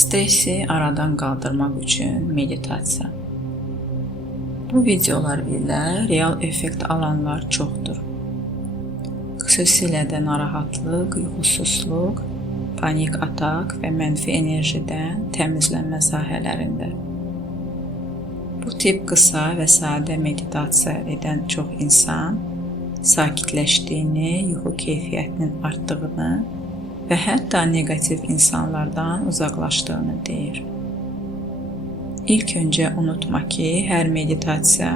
Stressi aradan qaldırmaq üçün meditasiya. Bu videolar ilə real effekt alanlar çoxdur. Xüsusilə də narahatlıq, yuxusuzluq, panik atak və mənfi enerjidən təmizlənmə sahələrində. Bu tip qısa və sadə meditasiya edən çox insan sakitləşdiyini, yuxu keyfiyyətinin artdığını və hətta negativ insanlardan uzaqlaşdığını deyir. İlk öncə unutma ki, hər meditasiya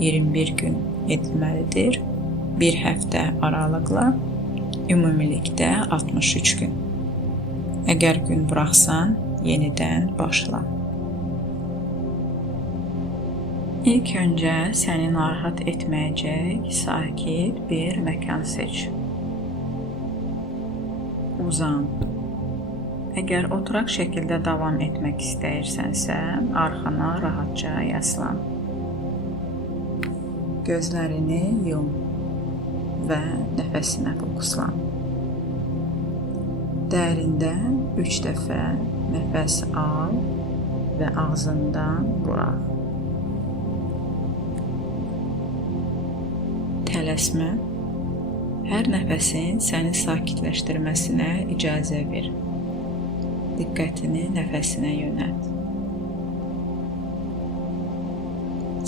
21 gün edilməlidir, bir həftə aralıqla, ümumilikdə 63 gün. Əgər gün buraxsan, yenidən başla. İlk öncə səni narahat etməyəcək sakit bir məkan seç. Uzan. Əgər oturaq şəkildə davam etmək istəyirsənsə, arxana rahatca yaslan. Gözlərini yum və nəfəsinə fokuslan. Dərindən 3 dəfə nəfəs al və ağzından burax. Tələsmə. Hər nəfəsin səni sakitləşdirməsinə icazə ver. Diqqətini nəfəsinə yönəlt.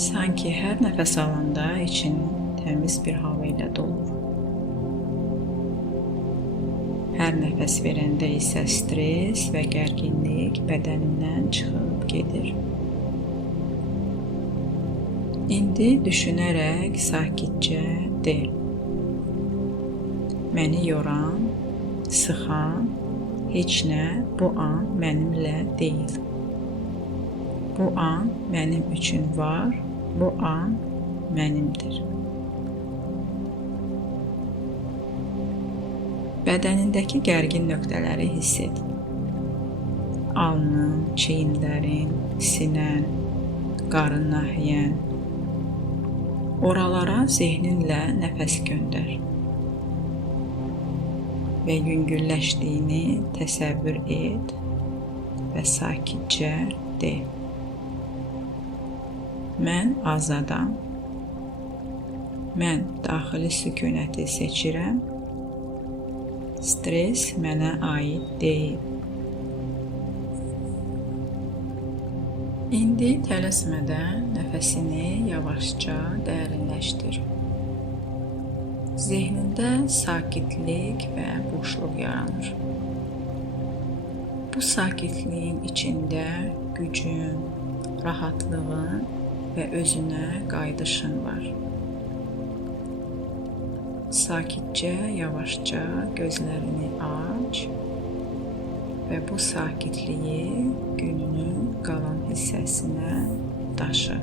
Sanki hər nəfəs alanda için təmiz bir hava ilə dolur. Hər nəfəs verəndə isə stres və gərginlik bədənindən çıxıb gedir. İndi düşünərək sakitcə de. Məni yoran, sıxan heç nə bu an mənimlə deyil. Bu an mənim üçün var, bu an mənimdir. Bədənindəki gərgin nöqtələri hiss et. Alnın, çiyinlərin, sinən, qarın nahiyən. Oralara zehninlə nəfəs göndər. Və yüngülləşdiyini təsəvvür et və sakitcə de. Mən azadam. Mən daxili sükunəti seçirəm. Stres mənə aid deyil. İndi tələsmədən nəfəsini yavaşca dərinləşdir. Zehnində sakitlik və boşluq yaranır. Bu sakitliyin içində gücün, rahatlığın və özünə qayıdışın var. Sakitcə, yavaşca gözlərini aç və bu sakitliyi gününün qalan hissəsinə daşı.